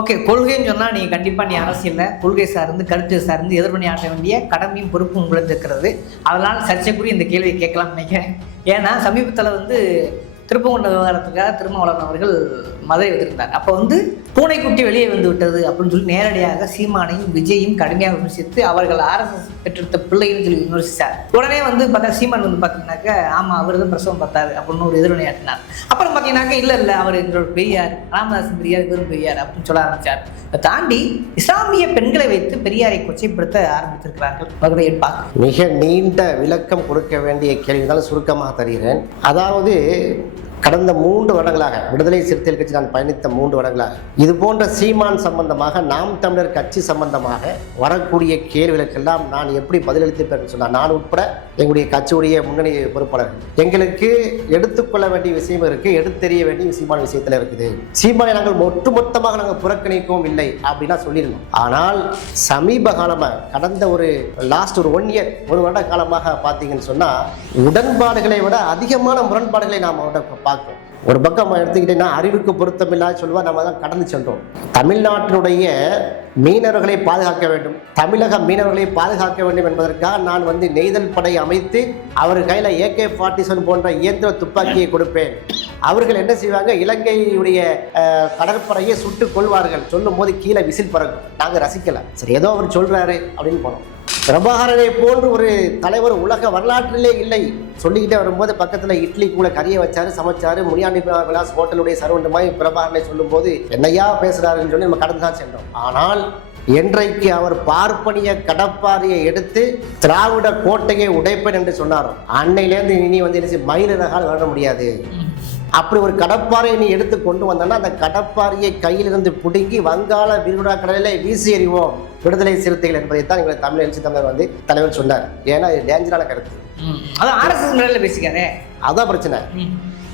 Okay, கொள்கைன்னு சொன்னால் நீங்கள் கண்டிப்பாக நீ அரசியலில் கொள்கை சார்ந்து கருத்து சார்ந்து எதிர்மணி ஆற்ற வேண்டிய கடமையும் பொறுப்பும் உங்களுக்கு இருக்கிறது. அதனால் சர்ச்சைக்குரிய இந்த கேள்வியை கேட்கலாம்னு நினைக்கிறேன். ஏன்னா சமீபத்தில் திருப்பங்குன்ற விவகாரத்துக்காக திருமாவளவன் அவர்கள் மதுரை வந்திருந்தார். அப்போ பூனைக்குட்டி வெளியே வந்து விட்டது அப்படின்னு சொல்லி நேரடியாக சீமானையும் விஜயும் கடுமையாக விமர்சித்து அவர்கள் RSS பெற்றெடுத்த பிள்ளைன்னு சொல்லி விமர்சித்தார். உடனே பார்த்தா சீமான் பார்த்தீங்கன்னாக்கா ஆமாம் அவர் தான் பிரசவம் பார்த்தார் அப்படின்னு ஒரு எதிர்வினையாற்றினார். அப்புறம் பார்த்தீங்கன்னாக்கா இல்லை அவர் எங்களோட பெரியார், ராமதாசன் பெரியார், வெறும் பெரியார் அப்படின்னு சொல்ல ஆரம்பித்தார். அதை தாண்டி இஸ்லாமிய பெண்களை வைத்து பெரியாரை கொச்சைப்படுத்த ஆரம்பித்திருக்கிறார்கள். அவர்களை பார்க்க மிக நீண்ட விளக்கம் கொடுக்க வேண்டிய கேள்விதான் சுருக்கமாக தருகிறேன். அதாவது கடந்த 3 வருடங்களாக விடுதலை சிறுத்தைகள் கட்சி நான் பயணித்த 3 வருடங்களாக இது போன்ற சீமான் சம்பந்தமாக, நாம் தமிழர் கட்சி சம்பந்தமாக வரக்கூடிய கேள்விகளுக்கெல்லாம் நான் எப்படி பதிலளித்திருப்பேன் சொன்னால், நான் உட்பட எங்களுடைய கட்சியுடைய முன்னணி பொறுப்பாளர்கள் எங்களுக்கு எடுத்துக்கொள்ள வேண்டிய விஷயம் இருக்குது, எடுத்தெறிய வேண்டிய சீமான விஷயத்தில் இருக்குது. சீமானை நாங்கள் ஒட்டுமொத்தமாக நாங்கள் புறக்கணிக்கவும் இல்லை அப்படின்னா சொல்லியிருந்தோம். ஆனால் சமீப காலமாக கடந்த லாஸ்ட் 1 இயர் 1 வருட காலமாக பார்த்தீங்கன்னு சொன்னால் உடன்பாடுகளை விட அதிகமான முரண்பாடுகளை நாம் அவர்கிட்ட பார்க்கிறோம். ஒரு பக்கம் எடுத்துக்கிட்டீங்கன்னா அறிவுக்கு பொருத்தமில்லாத சொல்லுவா நம்ம தான் கடந்து சென்றோம். தமிழ்நாட்டினுடைய மீனவர்களை பாதுகாக்க வேண்டும், தமிழக மீனவர்களை பாதுகாக்க வேண்டும் என்பதற்காக நான் நெய்தல் படை அமைத்து அவர் கையில் AK-47 போன்ற இயந்திர துப்பாக்கியை கொடுப்பேன். அவர்கள் என்ன செய்வாங்க, இலங்கையுடைய கடற்படையை சுட்டுக் கொள்வார்கள். சொல்லும் போது கீழே விசில் பறக்கும். நாங்கள் ரசிக்கல, சரி ஏதோ அவர் சொல்றாரு அப்படின்னு போனோம். பிரபாகரனை போன்று ஒரு தலைவர் உலக வரலாற்றிலே இல்லை சொல்லிக்கிட்டே வரும்போது பக்கத்தில் இட்லி கூட கறியை வச்சாரு, சமைச்சாரு. முனியாண்டி விலாஸ் ஹோட்டலுடைய சர்வெண்ட் பிரபாகரனை சொல்லும் போது என்னையா பேசுறாருன்னு சொல்லி நம்ம கடந்து தான் சென்றோம். ஆனால் என்றைக்கு அவர் பார்ப்பனிய கடப்பாரியை எடுத்து திராவிட கோட்டையை உடைப்பேன் என்று சொன்னாரோ அன்னையிலேருந்து இனி மயிலிறகால் வர முடியாது. அப்படி ஒரு கடப்பாறையை நீ எடுத்து கொண்டு வந்தோன்னா அந்த கடப்பாறையை கையிலிருந்து பிடுங்கி வங்காள விரிகுடா கடலிலே வீசி எறிவோம் விடுதலை சிறுத்தைகள் என்பதைத்தான் எங்களை தமிழ் எழுச்சி தமிழர் தலைவர் சொன்னார். ஏன்னா இது டேஞ்சரான கருத்து. அதான் RSS முறையில் பேசிக்காரே, அதான் பிரச்சனை.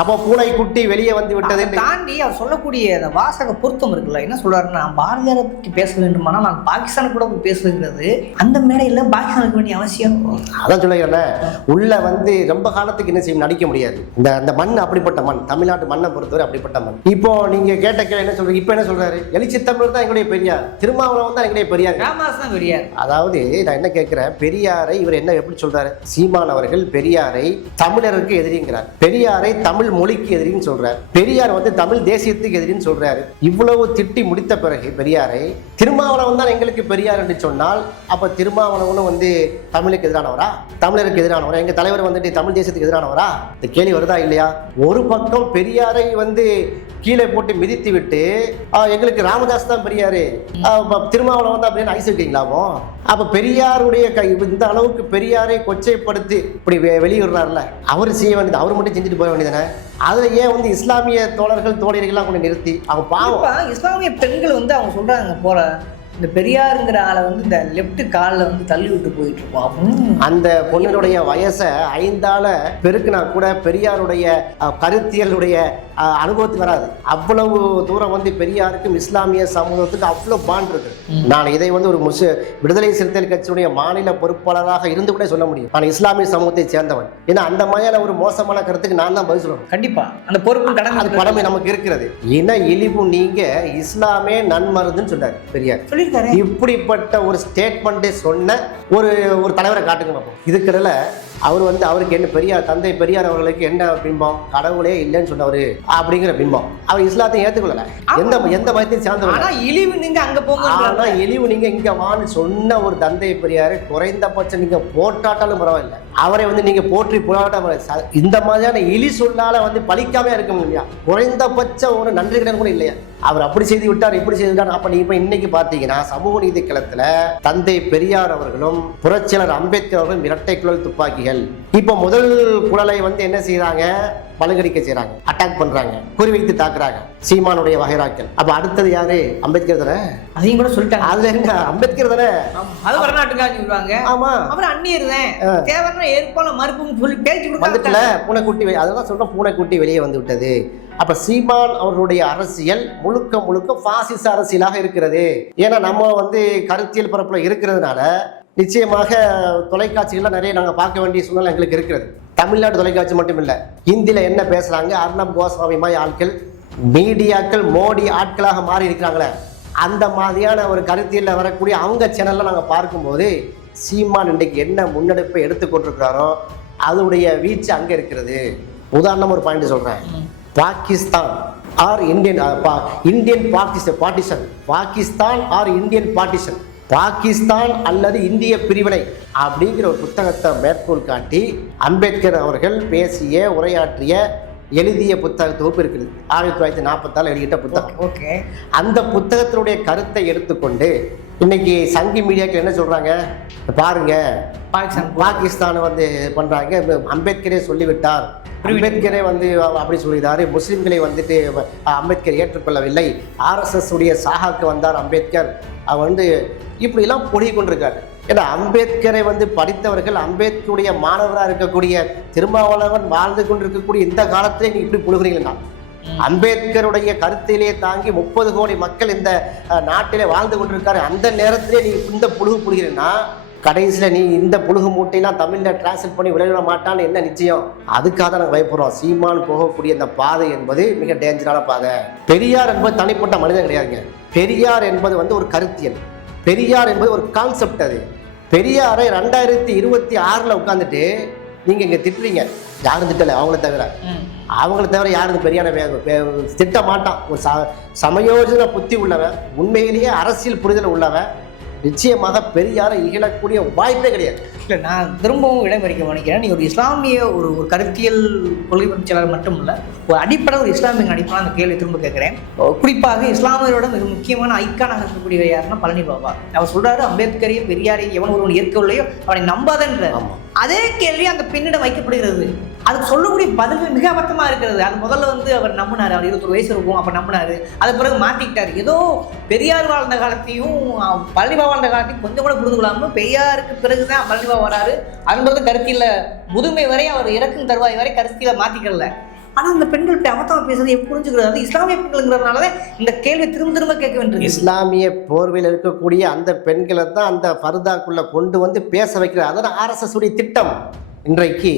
அப்போ பூனை குட்டி வெளியே வந்து விட்டதை தாண்டி அவர் சொல்லக்கூடிய அந்த வாசக பொருத்தம் இருக்குல்ல, என்ன சொல்றாருன்னா பாரதியாரை பற்றி பேச வேண்டுமானால் நான் பாகிஸ்தானுக்கு கூட போய் பேசுகிறது, அந்த மேடையில் பாகிஸ்தானுக்கு வேண்டிய அவசியம். அதான் சொல்லுகிறேன். உள்ள ரொம்ப காலத்துக்கு என்ன செய்யும், நடிக்க முடியாது. இந்த மண் அப்படிப்பட்ட மண், தமிழ்நாட்டு மண்ணை பொறுத்தவரை அப்படிப்பட்ட மண். இப்போ நீங்க கேட்ட கேள்வி என்ன சொல்றீங்க, இப்போ என்ன சொல்றாரு, எழுச்சி தமிழர் தான் எங்களுடைய பெரியார், திருமாவளவன் தான் எங்களுடைய பெரியார், ராமதாஸ் தான் பெரியார். அதாவது நான் என்ன கேட்கிறேன், பெரியாரை இவர் என்ன எப்படி சொல்றாரு, சீமான் அவர்கள் பெரியாரை தமிழருக்கு எதிரிங்கிறார், பெரியாரை தமிழ் மொழிக்கு எதிரின்னு சொல்றாரு, பெரியார் தமிழ் தேசியத்துக்கு எதிரின்னு சொல்றாரு. இவ்வளவு திட்டி முடித்த பிறகு பெரியாரை திருமாவளவன் தான் எங்களுக்கு பெரியார் என்று சொன்னால் அப்ப திருமாவளவனும் தமிழுக்கு எதிரானவரா, தமிழருக்கு எதிரானவரா, எங்க தலைவர் தமிழ் தேசியத்துக்கு எதிரானவரா? இந்த கேள்வி வருதா இல்லையா? ஒரு பக்கம் பெரியாரை கீழே போட்டு மிதித்து விட்டு எங்களுக்கு ராமதாஸ் தான் பெரியாரு, திருமாவளவன் தான் அப்படின்னு ஐஸ் வைக்கீங்களாமோ? அப்ப பெரியாருடைய இந்த அளவுக்கு பெரியாரை கொச்சைப்படுத்தி இப்படி வெளியிடுறாருல, அவர் செய்ய வேண்டியது அவர் மட்டும் செஞ்சுட்டு போக வேண்டியதானே. அதுல ஏன் இஸ்லாமிய தோழர்கள் தோழர்கள்லாம் கொஞ்சம் நிறுத்தி அவங்க பாவம் இஸ்லாமிய பெண்கள் அவங்க சொல்றாங்க போல இந்த பெரியாருங்கிற ஆளை இந்த லெப்ட் காலில் தள்ளி விட்டு போயிட்டு இருக்கோம். அந்த பொண்ணுடைய வயசை 5 ஆல பெருக்குனா கூட பெரியாருடைய கருத்தியலுடைய அனுபவத்துக்கு வராது. அவ்வளவு தூரம் பெரியாருக்கும் இஸ்லாமிய சமூகத்துக்கு அவ்வளவு பாண்ட் இருக்கு. நான் இதை ஒரு விடுதலை சிறுத்தைகள் கட்சியுடைய மாநில பொறுப்பாளராக இருந்து கூட சொல்ல முடியும், நான் இஸ்லாமிய சமூகத்தை சேர்ந்தவன். ஏன்னா அந்த மாதிரியான ஒரு மோசமான கருத்துக்கு நான் தான் பதில் சொல்லணும். கண்டிப்பா அந்த பொறுப்பு கடமை நமக்கு இருக்கிறது. இன இழிவு நீங்க இஸ்லாமே நன்மருந்துன்னு சொன்னார் பெரியார். இப்படிப்பட்ட ஒரு ஸ்டேட்மெண்ட்டை சொன்ன ஒரு தலைவரை காட்டுங்க பார்ப்போம். இதுக்கிடையில அவர் அவருக்கு என்ன பெரியார், தந்தை பெரியார் அவர்களுக்கு என்ன பிம்பம், கடவுளே இல்லைன்னு சொன்னவர் அப்படிங்கிற பிம்பம். அவர் இஸ்லாத்தையும் ஏற்றுக்கொள்ளல, எந்த மதத்தையும் சேர்ந்தவர். இழிவு நீங்க அங்க போங்க, ஆனா இழிவு நீங்க இங்க வான்னு சொன்ன ஒரு தந்தை பெரியாரு குறைந்தபட்சம் நீங்க போட்டாட்டாலும் பரவாயில்லை, அவரை நீங்க போற்றி புகழாட்ட இந்த மாதிரியான இழி சொல்லால பலிக்காம இருக்க முடியா, குறைந்தபட்ச ஒரு நன்றி கடன் கூட இல்லையா? அவர் அப்படி செய்து விட்டார், இப்படி செய்து விட்டார். அப்ப நீ இன்னைக்கு பார்த்தீங்கன்னா சமூக நீதி களத்துல தந்தை பெரியார் அவர்களும் புரட்சியாளர் அம்பேத்கர் அவர்களும் இரட்டை குழல் துப்பாக்கிகள். இப்ப முதல் குழலை என்ன செய்யறாங்க, பலகடிக்க செய்யறாங்க, அட்டாக் பண்றாங்க, குறிவைத்து தாக்குறாங்க சீமானுடைய வகைராக்கள். அப்ப அடுத்தது யாரு, அம்பேத்கர் தானே. அதையும் கூட சொல்லிட்டாங்க. அதுல என்ன அம்பேத்கர் தானே, அது வடநாட்டுக்காக சொல்லுவாங்க. ஆமா, அவர் அந்நியர் தான், தேவனா ஏற்பால மறுப்புன்னு சொல்லி பேச்சு வந்துட்டுல பூனைக்குட்டி. அதெல்லாம் சொல்றோம், பூனைக்குட்டி வெளியே வந்து விட்டது. அப்ப சீமான் அவர்களுடைய அரசியல் முழுக்க முழுக்க பாசிச அரசியலாக இருக்கிறது. ஏன்னா நம்ம கருத்தியல் பரப்புல இருக்கிறதுனால நிச்சயமாக தொலைக்காட்சிகள்லாம் நிறைய நாங்கள் பார்க்க வேண்டிய சூழ்நிலை எங்களுக்கு இருக்கிறது. தமிழ்நாடு தொலைக்காட்சி மட்டும் இல்லை, ஹிந்தியில் என்ன பேசுகிறாங்க, அர்ணப் கோஸ்வாமி மாதிரி ஆட்கள் மீடியாக்கள் மோடி ஆட்களாக மாறி இருக்கிறாங்களே, அந்த மாதிரியான ஒரு கருத்தியில் வரக்கூடிய அவங்க சேனலில் நாங்கள் பார்க்கும்போது சீமான் இன்றைக்கு என்ன முன்னெடுப்பை எடுத்துக்கொண்டிருக்கிறாரோ அதோடைய வீச்சு அங்கே இருக்கிறது. உதாரணம் ஒரு பாயிண்ட் சொல்கிறேன். Pakistan or Indian partition, Pakistan or Indian partition, Pakistan அல்லது இந்திய பிரிவினை அப்படிங்கிற ஒரு புத்தகத்தை மேற்கோள் காட்டி அம்பேத்கர் அவர்கள் பேசிய உரையாற்றிய எழுதிய புத்தக தொகுப்பு இருக்குது. 1946 வெளியிட்ட புத்தகம். ஓகே. அந்த புத்தகத்தினுடைய கருத்தை எடுத்துக்கொண்டு இன்னைக்கு சங்கி மீடியாக்கள் என்ன சொல்றாங்க பாருங்க, பாகிஸ்தான் வந்து பண்றாங்க, அம்பேத்கரே சொல்லிவிட்டார், அம்பேத்கரே வந்து அப்படி சொல்லிட்டாரு, முஸ்லிம்களை வந்துட்டு அம்பேத்கர் ஏற்றுக்கொள்ளவில்லை, RSS உடைய சாகாக்கு வந்தார் அம்பேத்கர், அவர் வந்து இப்படிலாம் பொழிய கொண்டிருக்காரு. ஏன்னா அம்பேத்கரை வந்து படித்தவர்கள், அம்பேத்கருடைய மாணவராக இருக்கக்கூடிய திருமாவளவன் வாழ்ந்து கொண்டிருக்கக்கூடிய இந்த காலத்திலே நீ இப்படி புழுகிறீங்களா? அம்பேத்கருடைய கருத்திலே தாங்கி 30 கோடி மக்கள் இந்த நாட்டிலே வாழ்ந்து கொண்டிருக்காரு, அந்த நேரத்திலே நீ இந்த புழுகு புழுகிறேன்னா கடைசியில் நீ இந்த புழுகு மூட்டையெல்லாம் தமிழில் டிரான்ஸ்லேட் பண்ணி விளையாட மாட்டான்னு என்ன நிச்சயம்? அதுக்காக தான் நாங்கள் பயப்படுறோம். சீமான் போகக்கூடிய இந்த பாதை என்பது மிக டேஞ்சரான பாதை. பெரியார் என்பது தனிப்பட்ட மனிதன் கிடையாதுங்க. பெரியார் என்பது வந்து ஒரு கருத்தியல், பெரியார் என்பது ஒரு கான்செப்ட். அது பெரியாரை 2026 உட்காந்துட்டு நீங்கள் இங்கே திட்டுறீங்க. யாரும் திட்டலை, அவங்கள தவிர யாரும் பெரியாரை திட்ட மாட்டான். ஒரு சமயோஜன புத்தி உள்ளவன், உண்மையிலேயே அரசியல் புரிதல் உள்ளவன் நிச்சயமாக பெரியாரை இகழக்கூடிய வாய்ப்பே கிடையாது. இல்லை, நான் திரும்பவும் இடமறிக்க நினைக்கிறேன். நீ ஒரு இஸ்லாமிய ஒரு கருத்தியல் கொள்கை பற்றியாளர் மட்டும் இல்லை, ஒரு அடிப்படை ஒரு இஸ்லாமிய அடிப்படை அந்த கேள்வி திரும்ப கேட்குறேன். குறிப்பாக இஸ்லாமியரோட மிக முக்கியமான ஐக்கானாக இருக்கக்கூடிய யாருன்னா பழனி பாபா. அவர் சொல்றாரு, அம்பேத்கரையும் பெரியாரையும் எவன் ஒருவன் ஏற்கவில்லையோ அவனை நம்பாதன்ற அதே கேள்வி அந்த பெண்ணிடம் வைக்கப்படுகிறது. அதுக்கு சொல்லக்கூடிய பதில்கள் மிக அபத்தமாக இருக்கிறது. அது முதல்ல வந்து அவர் நம்பினார், அவர் 21 வயசு இருக்கும் அப்போ நம்பினார், அது பிறகு மாற்றிக்கிட்டார். ஏதோ பெரியார் வாழ்ந்த காலத்தையும் பழனிபா வாழ்ந்த காலத்தையும் கொஞ்சம் கூட புரிந்து கொள்ளாமல் பெரியாருக்கு பிறகுதான் பழனிபா வராரு. அதுன்றது கருத்தியில் முதுமை வரை அவர் இறக்கும் தருவாய் வரை கருத்தியில் மாற்றிக்கல. ஆனால் அந்த பெண்கள் இப்படி அபத்தமாக பேசுறது எப்படி புரிஞ்சுக்கிறது? அது இஸ்லாமிய பெண்கள்ங்கிறதுனால இந்த கேள்வி திரும்ப திரும்ப கேட்க வேண்டியது. இஸ்லாமிய போர்வையில் இருக்கக்கூடிய அந்த பெண்களை தான் அந்த பர்தாக்குள்ள கொண்டு வந்து பேச வைக்கிறது. அதான் RSS உடைய திட்டம். இன்றைக்கு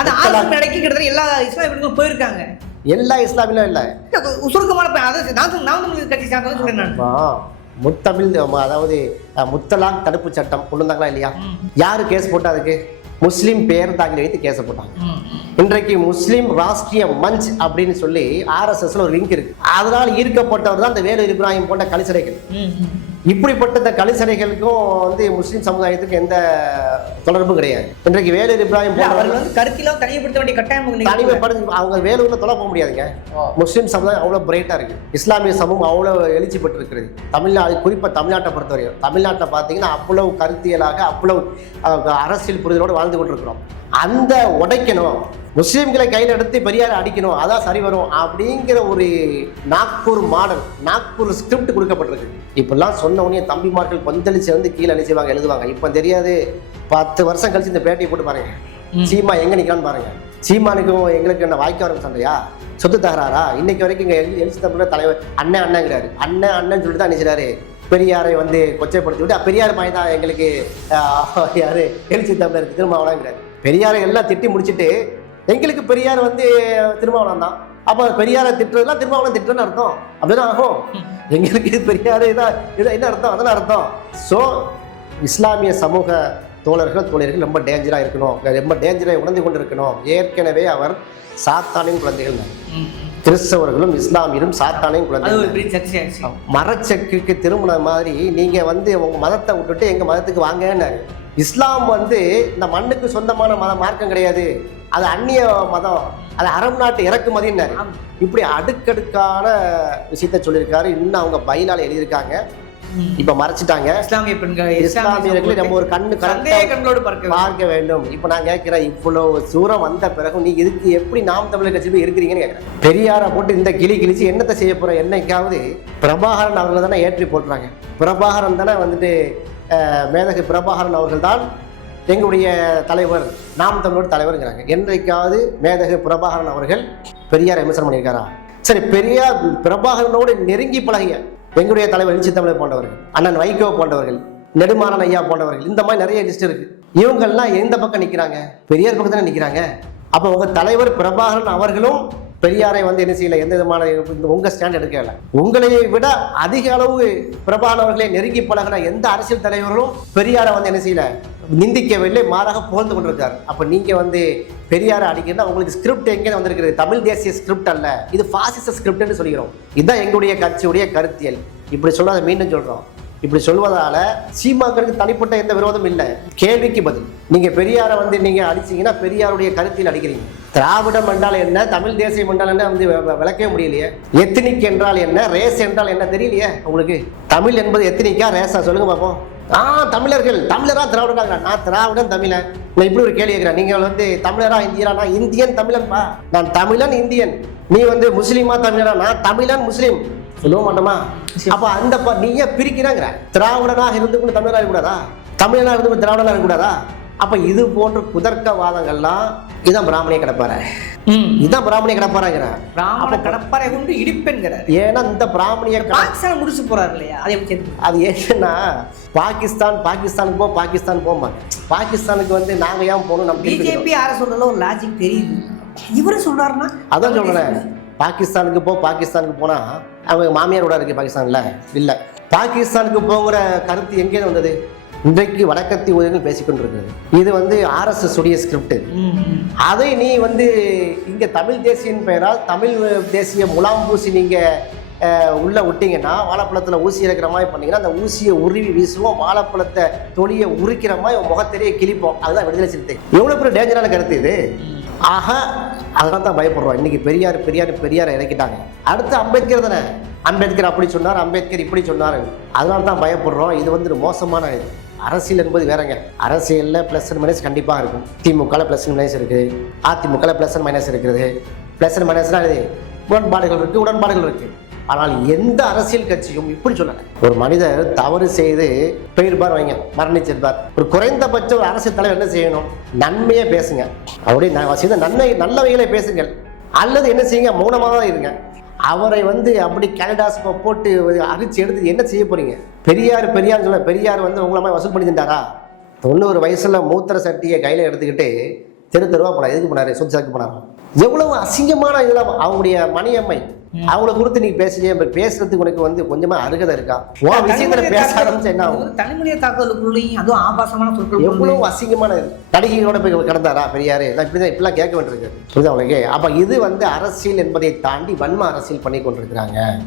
அந்த RSS இடைக்கு கிட்டத்தட்ட எல்லா இஸ்லாமிய பெண்களும் போயிருக்காங்க. எல்லா இஸ்லாமியும் இல்லை, சுருக்கமான நான் கட்சி சார்ந்தது சொல்றேன். முத்தமிழ், அதாவது முத்தலாக் தடுப்பு சட்டம் கொண்டு வந்தாங்களா இல்லையா? யாரு கேஸ் போட்டா? அதுக்கு முஸ்லீம் பெயர் தாக்கி வைத்து கேஸ் போட்டாங்க. இன்றைக்கு முஸ்லீம் ராஷ்டிரிய மஞ்ச் அப்படின்னு சொல்லி RSSல ஒரு லிங்க் இருக்கு. அதனால் ஈர்க்கப்பட்டவர் தான் இந்த வேலூர் இப்ராஹிம் போன்ற கலிசடைகள். இப்படிப்பட்ட இந்த கலிசடைகளுக்கும் வந்து முஸ்லீம் சமுதாயத்துக்கு எந்த தொடர்பும் கிடையாது. இன்றைக்கு வேலூர் இப்ராஹிம் அவர்கள் வந்து கருத்திலாம் தனிமைப்படுத்த வேண்டிய கட்டாயம் தனிமைப்படுத்தி அவங்க வேலூர்ல தொலை போக முடியாதுங்க. முஸ்லீம் சமுதாயம் அவ்வளோ பிரைட்டா இருக்கு, இஸ்லாமிய சமூகம் அவ்வளோ எழுச்சி பெற்று இருக்கிறது. தமிழ்நாடு, குறிப்பாக தமிழ்நாட்டை பொறுத்தவரையும் தமிழ்நாட்டை பார்த்தீங்கன்னா அவ்வளவு கருத்தியலாக அவ்வளவு அரசியல் புரிதலோடு வாழ்ந்து கொண்டிருக்கிறோம். அந்த உடைக்கணும், முஸ்லீம்களை கையில் எடுத்து பெரியாரை அடிக்கணும், அதான் சரி வரும் அப்படிங்கிற ஒரு நாக்பூர் மாடல், நாக்பூர் ஸ்கிரிப்ட் கொடுக்கப்பட்டிருக்கு. இப்பெல்லாம் சொன்ன உடனே தம்பிமார்கள் கொந்தளிச்சு வந்து கீழே அழிச்சுவாங்க, எழுதுவாங்க. இப்போ தெரியாது, 10 வருஷம் கழிச்சு இந்த பேட்டியை போட்டு பாருங்க, சீமா எங்க நிற்கலான்னு பாருங்க. சீமானுக்கும் எங்களுக்கு என்ன வாய்க்காரம் சண்டையா, சொத்து தகராறா? இன்னைக்கு வரைக்கும் இங்கே எழுச்சி தமிழர் தலைவர் அண்ணங்கிறாரு. அண்ணன் சொல்லிட்டு தான் நினைச்சாரு பெரியாரை வந்து கொச்சைப்படுத்தி விட்டு பெரியார் மாதிரி தான் எங்களுக்கு யாரு எழுச்சி தமிழருக்கு திருமாவளவங்கிறாரு. பெரியாரை எல்லாம் திட்டி முடிச்சுட்டு எங்களுக்கு பெரியார் வந்து திருமாவளவன் தான். அப்போ பெரியாரை திட்டுறதுலாம் திருமாவளவன் திட்டுறதுன்னு அர்த்தம். அப்படிதான் ஆகும். எங்களுக்கு பெரியார் இதான் என்ன அர்த்தம்? அதெல்லாம் அர்த்தம். ஸோ இஸ்லாமிய சமூக தோழர்கள் ரொம்ப டேஞ்சராக இருக்கணும், ரொம்ப டேஞ்சராக உணர்ந்து கொண்டு இருக்கணும். ஏற்கனவே அவர் சாத்தானின் குழந்தைகள், கிறிஸ்தவர்களும் இஸ்லாமியரும் சாத்தானின் குழந்தைகள். மரச்செக்குக்கு திரும்பின மாதிரி நீங்கள் வந்து உங்கள் மதத்தை விட்டுட்டு எங்கள் மதத்துக்கு வாங்கன்னாரு. இஸ்லாம் வந்து இந்த மண்ணுக்கு சொந்தமான மார்க்கம் கிடையாது, அது அந்நிய மதம், அது அரபு நாட்டு இறக்குமதினாரு. இப்படி அடுக்கடுக்கான விஷயத்த சொல்லியிருக்காரு. இன்னும் அவங்க பைலால எழுதியிருக்காங்க, இப்ப மறைச்சிட்டாங்க. இஸ்லாமியர்களை நம்ம ஒரு கண்ணோடு பார்க்க வேண்டும். இப்ப நான் கேட்கிறேன், இவ்வளவு தூரம் வந்த பிறகு நீ இதுக்கு எப்படி நாம் தமிழர் கட்சி இருக்கிறீங்கன்னு கேட்கிறேன். பெரியாரை போட்டு இந்த கிழிச்சு என்னத்தை செய்ய போற? என்னைக்காவது பிரபாகரன் அவர்களை தானே ஏற்றி போட்டுறாங்க. பிரபாகரன் தானே வந்துட்டு மேதகு பிரபாகரன் அவர்கள் தான் எங்களுடைய தலைவர், நாம் தமிழோட தலைவருங்கிறாங்க. என்றைக்காவது மேதகு பிரபாகரன் அவர்கள் பெரியார் விமர்சனம் பண்ணியிருக்காரா? சரி, பெரியார் பிரபாகரனோடு நெருங்கி பழகிய எங்களுடைய தலைவர் எழுச்சி தமிழர் போன்றவர்கள், அண்ணன் வைகோ போன்றவர்கள், நெடுமாறன் ஐயா போன்றவர்கள், இந்த மாதிரி நிறைய லிஸ்ட் இருக்கு. இவங்கெல்லாம் எந்த பக்கம் நிற்கிறாங்க? பெரியார் பக்கம் தானே நிற்கிறாங்க. அப்போ உங்க தலைவர் பிரபாகரன் அவர்களும் பெரியாரை வந்து என்ன செய்யல, எந்த விதமான உங்க ஸ்டாண்ட் எடுக்கல. உங்களை விட அதிக அளவு பிரபானவர்களை நெருங்கி பழகின எந்த அரசியல் தலைவர்களும் பெரியாரை வந்து என்ன செய்யல, நிந்திக்கவில்லை, மாறாக புகழ்ந்து கொண்டிருக்காரு. அப்ப நீங்க வந்து பெரியாரை அடிக்கிறதா உங்களுக்கு ஸ்கிரிப்ட் எங்கே வந்திருக்கிறது? தமிழ் தேசிய ஸ்கிரிப்ட் அல்ல, இது பாசிச ஸ்கிரிப்ட்னு சொல்லிக்கிறோம். இதுதான் எங்களுடைய கட்சியுடைய கருத்தியல். இப்படி சொல்லாத மீண்டும் சொல்றோம். இப்படி சொல்வதால சீமாக்களுக்கு தனிப்பட்ட எந்த விரோதம் இல்லை. கேள்விக்கு பதில். நீங்க பெரியாரை வந்து நீங்க அடிச்சீங்கன்னா பெரியாருடைய கருத்தில் அடிக்கிறீங்க. திராவிடம் என்றால் என்ன, தமிழ் தேசியம் என்றால் என்ன வந்து விளக்கவே முடியலையே. எத்தினிக் என்றால் என்ன, ரேஸ் என்றால் என்ன தெரியலையே உங்களுக்கு. தமிழ் என்பது எத்தினிக்கா ரேஸா சொல்லுங்க பார்ப்போம். தமிழர்கள், தமிழரா திராவிடரா? நான் திராவிடன் தமிழன். நான் இப்படி ஒரு கேள்வி கேட்கிறேன். நீங்க வந்து தமிழரா இந்தியரா? நான் இந்தியன் தமிழன்பா. நான் தமிழன் இந்தியன். நீ வந்து முஸ்லீமா தமிழரா? நான் தமிழன் முஸ்லீம். சொல்லுவ மாட்டோமா? அப்ப அந்த நீங்க பிரிக்கிறாங்கிற. திராவிடனாக இருந்து கூட தமிழராக இருக்கக்கூடாதா? தமிழனா இருந்து திராவிடனா இருக்கக்கூடாதா? அப்ப இது போன்ற குதர்க்க வாதங்கள்லாம் இதான் பிராமணிய கடப்பாறை. இதுதான் பிராமணிய கடப்பாறைங்கிற. பிராமண கடப்பாறை கொண்டு இடிப்பென்கிறார். ஏன்னா இந்த பிராமணிய பாகிஸ்தான் முடிச்சு போறாரு இல்லையா? அது ஏன்னா பாகிஸ்தானுக்கு பாகிஸ்தான் போக மாட்டேன். பாகிஸ்தானுக்கு வந்து நாங்க ஏன் போகணும்? நம்ம பிஜேபி யார சொல்றதுல ஒரு லாஜிக் தெரியுது. இவரு சொல்றாருன்னா அதான் சொல்றேன். பாகிஸ்தானுக்கு போனா அவங்க மாமியாரோட இருக்கு பாகிஸ்தான்ல இல்ல. பாகிஸ்தானுக்கு போகிற கருத்து எங்கே வந்தது? இன்றைக்கு வடக்கத்தி உதவிகள் பேசிக்கொண்டிருக்கிறது. இது வந்து RSS உடைய ஸ்கிரிப்ட். அதை நீ வந்து இங்க தமிழ் தேசியின் பெயரால் தமிழ் தேசிய முலாம் பூசி நீங்க உள்ள விட்டீங்கன்னா, வாழைப்பழத்துல ஊசி இறக்குற மாதிரி பண்ணீங்கன்னா, அந்த ஊசியை உருவி வீசுவோம், வாழைப்பழத்தை தொழியை உரிக்கிற மாதிரி முகத்திலேயே கிழிப்போம். அதுதான் விடுதலை சிறுத்தை. எவ்வளவு பெரிய டேஞ்சரான கருத்து இது. ஆக அதனால தான் பயப்படுறோம். இன்னைக்கு பெரியார் இறக்கிட்டாங்க. அடுத்து அம்பேத்கர் தானே. அம்பேத்கர் அப்படி சொன்னார், அம்பேத்கர் இப்படி சொன்னார். அதனால தான் பயப்படுறோம். இது வந்து ஒரு மோசமான இது. அரசியல் என்பது வேறங்க. அரசியலில் ப்ளஸ் அண்ட் மைனஸ் கண்டிப்பாக இருக்கும். திமுகவில் ப்ளஸ் அண்ட் மைனஸ் இருக்குது, அதிமுகவில் ப்ளஸ் அண்ட் மைனஸ் இருக்குது. ப்ளஸ் அண்ட் மைனஸ்னால் இது உடன்பாடுகள் இருக்குது. ஆனால் எந்த அரசியல் கட்சியும் இப்படி சொல்லலை. ஒரு மனிதர் தவறு செய்து போயிருப்பார் வைங்க, மரணிச்சிருப்பார். ஒரு குறைந்தபட்ச ஒரு அரசியல் தலைவர் என்ன செய்யணும்? நன்மையே பேசுங்க. அப்படியே செய்த நல்லவைகளை பேசுங்கள். அல்லது என்ன செய்யுங்க, மௌனமாக தான் இருங்க. அவரை வந்து அப்படி கேனடாஸ் போட்டு அரிச்சு எடுத்து என்ன செய்ய போறீங்க? பெரியார் சொல்ல, பெரியார் வந்து உங்களை மாதிரி வசூல் பண்ணி தந்தாரா? 90 வயசுல மூத்திர சட்டியை கையில எடுத்துக்கிட்டு தெருவா போனார். எதுக்கு போனாரு? சொத்து சாக்கு போனார். எவ்வளவு அசிங்கமான இதெல்லாம். அவங்களுடைய மணியம்மை அவங்கள குறித்து நீங்க பேசுறதுக்கு உனக்கு வந்து கொஞ்சமா அருகதை இருக்கா? விஷயத்துல பேச ஆரம்பிச்சா என்ன ஆகும்? தனிமனித தாக்குதலுக்குள்ளேயும் அதுவும் ஆபாசமான சொற்கள். எவ்வளவு அசிங்கமான நடிகையோட போய் கடந்தாரா பெரியாரு? நான் இப்படிலாம் கேட்க வேண்டியிருக்கு. புரியுதா உங்களுக்கு? அப்ப இது வந்து அரசியல் என்பதை தாண்டி வன்ம அரசியல் பண்ணி கொண்டிருக்கிறாங்க.